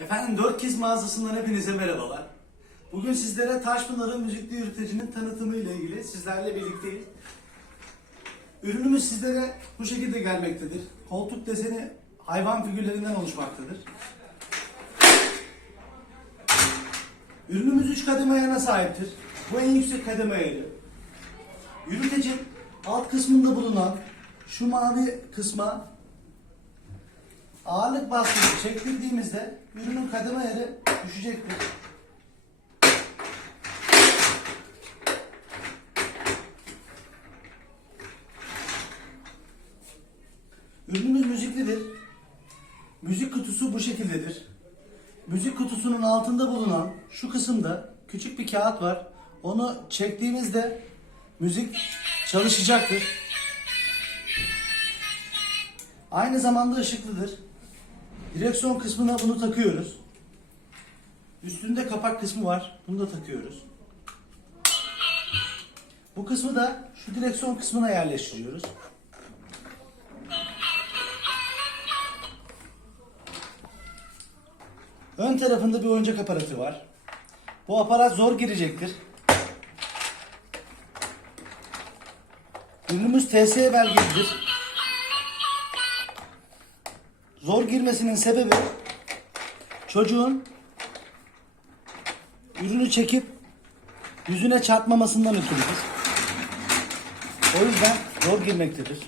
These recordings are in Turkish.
Efendim Dört Kiz mağazasından hepinize merhabalar. Bugün sizlere Taşpınar'ın müzikli yürütecinin tanıtımı ile ilgili sizlerle birlikteyiz. Ürünümüz sizlere bu şekilde gelmektedir. Koltuk deseni hayvan figürlerinden oluşmaktadır. Ürünümüz 3 kademe ayağına sahiptir. Bu en yüksek kademe ayarı. Yürüteci alt kısmında bulunan şu mavi kısma ağırlık baskısı çektirdiğimizde ürünün kademe ayarı düşecektir. Ürünümüz müziklidir. Müzik kutusu bu şekildedir. Müzik kutusunun altında bulunan şu kısımda küçük bir kağıt var. Onu çektiğimizde müzik çalışacaktır. Aynı zamanda ışıklıdır. Direksiyon kısmına bunu takıyoruz. Üstünde kapak kısmı var. Bunu da takıyoruz. Bu kısmı da şu direksiyon kısmına yerleştiriyoruz. Ön tarafında bir oyuncak aparatı var. Bu aparat zor girecektir. Ürünümüz TSE belgelidir. Zor girmesinin sebebi çocuğun ürünü çekip yüzüne çarpmamasından ötürüdür. O yüzden zor girmektedir.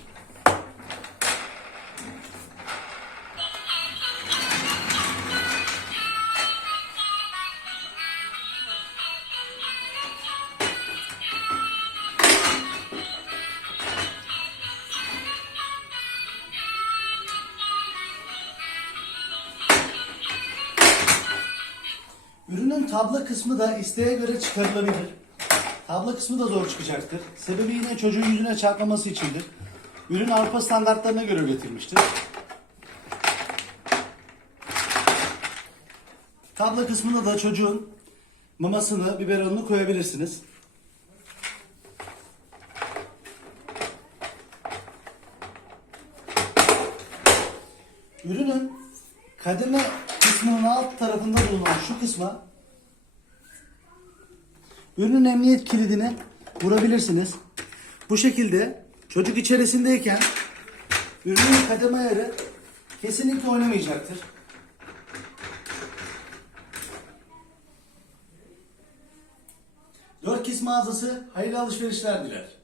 Ürünün tabla kısmı da isteğe göre çıkarılabilir. Tabla kısmı da zor çıkacaktır. Sebebi yine çocuğun yüzüne çarpmaması içindir. Ürün Avrupa standartlarına göre üretilmiştir. Tabla kısmına da çocuğun mamasını, biberonunu koyabilirsiniz. Ürünün kademe kısmının alt tarafında bulunan şu kısma ürünün emniyet kilidini vurabilirsiniz. Bu şekilde çocuk içerisindeyken ürünün kademe ayarı kesinlikle oynamayacaktır. Dört Kis mağazası hayırlı alışverişler diler.